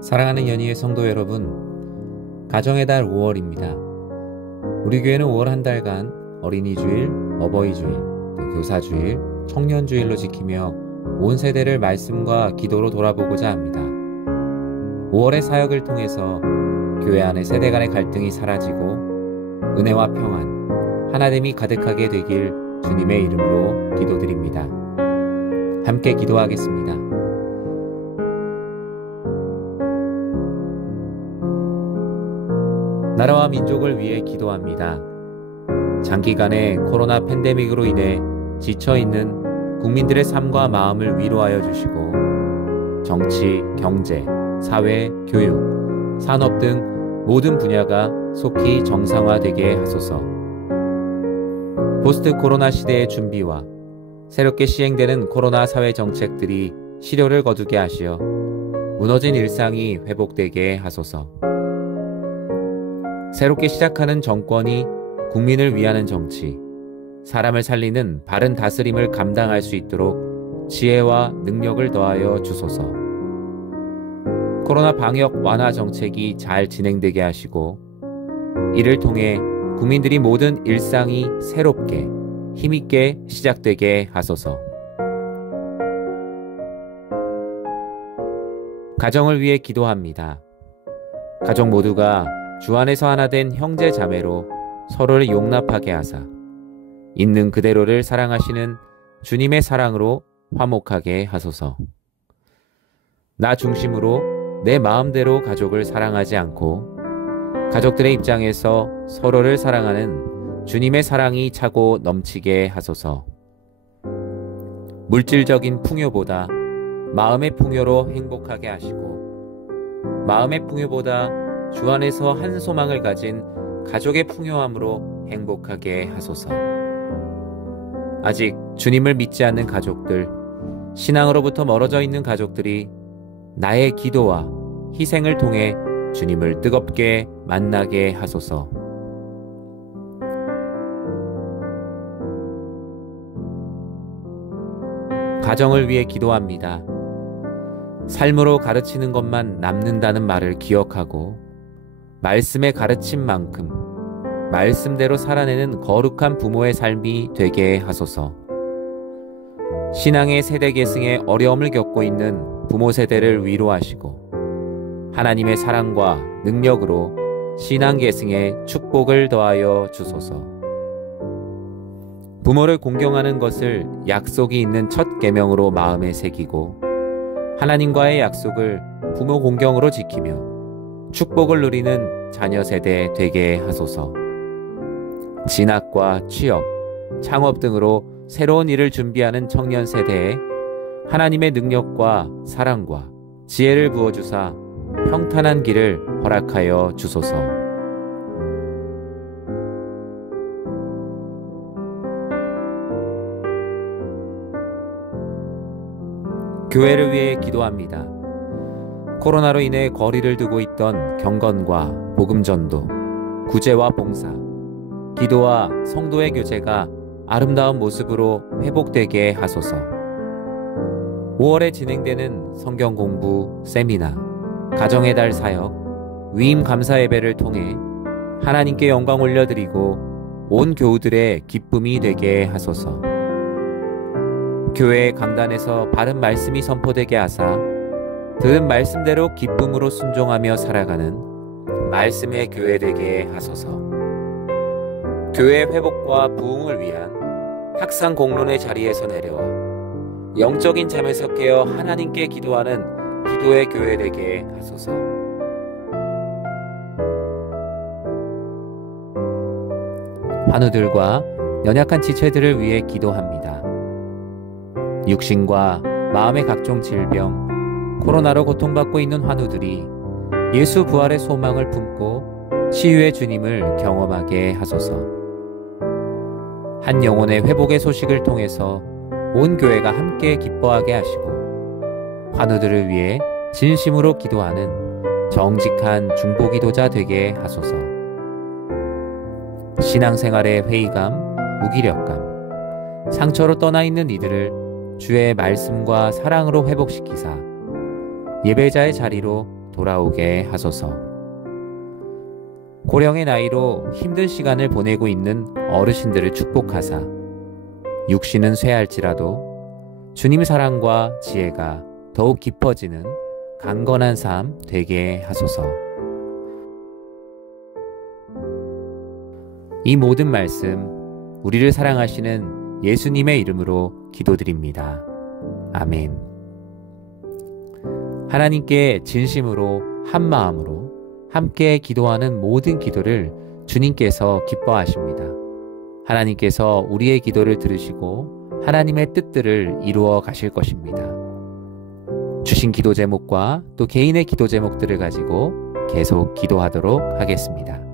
사랑하는 연희의 성도 여러분, 가정의 달 5월입니다. 우리 교회는 5월 한 달간 어린이주일, 어버이주일, 교사주일, 청년주일로 지키며 온 세대를 말씀과 기도로 돌아보고자 합니다. 5월의 사역을 통해서 교회 안의 세대 간의 갈등이 사라지고 은혜와 평안, 하나됨이 가득하게 되길 주님의 이름으로 기도드립니다. 함께 기도하겠습니다. 나라와 민족을 위해 기도합니다. 장기간의 코로나 팬데믹으로 인해 지쳐있는 국민들의 삶과 마음을 위로하여 주시고 정치, 경제, 사회, 교육, 산업 등 모든 분야가 속히 정상화되게 하소서. 포스트 코로나 시대의 준비와 새롭게 시행되는 코로나 사회 정책들이 실효를 거두게 하시어 무너진 일상이 회복되게 하소서. 새롭게 시작하는 정권이 국민을 위하는 정치, 사람을 살리는 바른 다스림을 감당할 수 있도록 지혜와 능력을 더하여 주소서. 코로나 방역 완화 정책이 잘 진행되게 하시고 이를 통해 국민들이 모든 일상이 새롭게 힘있게 시작되게 하소서. 가정을 위해 기도합니다. 가족 모두가 주 안에서 하나 된 형제 자매로 서로를 용납하게 하사 있는 그대로를 사랑하시는 주님의 사랑으로 화목하게 하소서. 나 중심으로 내 마음대로 가족을 사랑하지 않고 가족들의 입장에서 서로를 사랑하는 주님의 사랑이 차고 넘치게 하소서. 물질적인 풍요보다 마음의 풍요로 행복하게 하시고 마음의 풍요보다 주 안에서 한 소망을 가진 가족의 풍요함으로 행복하게 하소서. 아직 주님을 믿지 않는 가족들, 신앙으로부터 멀어져 있는 가족들이 나의 기도와 희생을 통해 주님을 뜨겁게 만나게 하소서. 가정을 위해 기도합니다. 삶으로 가르치는 것만 남는다는 말을 기억하고 말씀의 가르침만큼 말씀대로 살아내는 거룩한 부모의 삶이 되게 하소서. 신앙의 세대 계승에 어려움을 겪고 있는 부모 세대를 위로하시고 하나님의 사랑과 능력으로 신앙 계승에 축복을 더하여 주소서. 부모를 공경하는 것을 약속이 있는 첫 계명으로 마음에 새기고 하나님과의 약속을 부모 공경으로 지키며 축복을 누리는 자녀 세대 되게 하소서. 진학과 취업, 창업 등으로 새로운 일을 준비하는 청년 세대에 하나님의 능력과 사랑과 지혜를 부어주사 평탄한 길을 허락하여 주소서. 교회를 위해 기도합니다. 코로나로 인해 거리를 두고 있던 경건과 복음전도, 구제와 봉사, 기도와 성도의 교제가 아름다운 모습으로 회복되게 하소서. 5월에 진행되는 성경 공부, 세미나, 가정의 달 사역, 위임 감사 예배를 통해 하나님께 영광 올려드리고 온 교우들의 기쁨이 되게 하소서. 교회의 강단에서 바른 말씀이 선포되게 하사 들은 말씀대로 기쁨으로 순종하며 살아가는 말씀의 교회 되게 하소서. 교회의 회복과 부흥을 위한 학상 공론의 자리에서 내려와 영적인 잠에서 깨어 하나님께 기도하는 기도의 교회 되게 하소서. 환우들과 연약한 지체들을 위해 기도합니다. 육신과 마음의 각종 질병, 코로나로 고통받고 있는 환우들이 예수 부활의 소망을 품고 치유의 주님을 경험하게 하소서. 한 영혼의 회복의 소식을 통해서 온 교회가 함께 기뻐하게 하시고 환우들을 위해 진심으로 기도하는 정직한 중보기도자 되게 하소서. 신앙생활의 회의감, 무기력감, 상처로 떠나 있는 이들을 주의 말씀과 사랑으로 회복시키사 예배자의 자리로 돌아오게 하소서. 고령의 나이로 힘든 시간을 보내고 있는 어르신들을 축복하사 육신은 쇠할지라도 주님 사랑과 지혜가 더욱 깊어지는 강건한 삶 되게 하소서. 이 모든 말씀 우리를 사랑하시는 예수님의 이름으로 기도드립니다. 아멘. 하나님께 진심으로 한 마음으로 함께 기도하는 모든 기도를 주님께서 기뻐하십니다. 하나님께서 우리의 기도를 들으시고 하나님의 뜻들을 이루어 가실 것입니다. 주신 기도 제목과 또 개인의 기도 제목들을 가지고 계속 기도하도록 하겠습니다.